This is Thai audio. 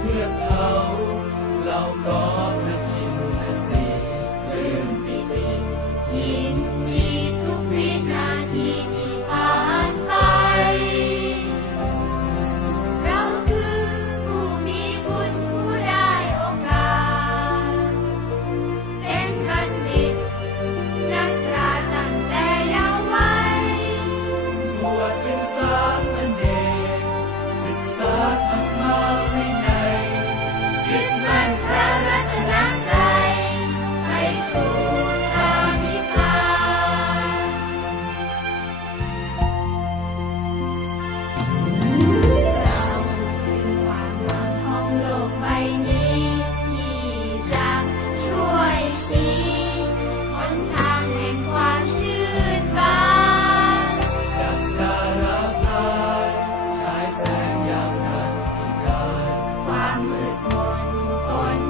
เทียบเขาเราก็ one, one.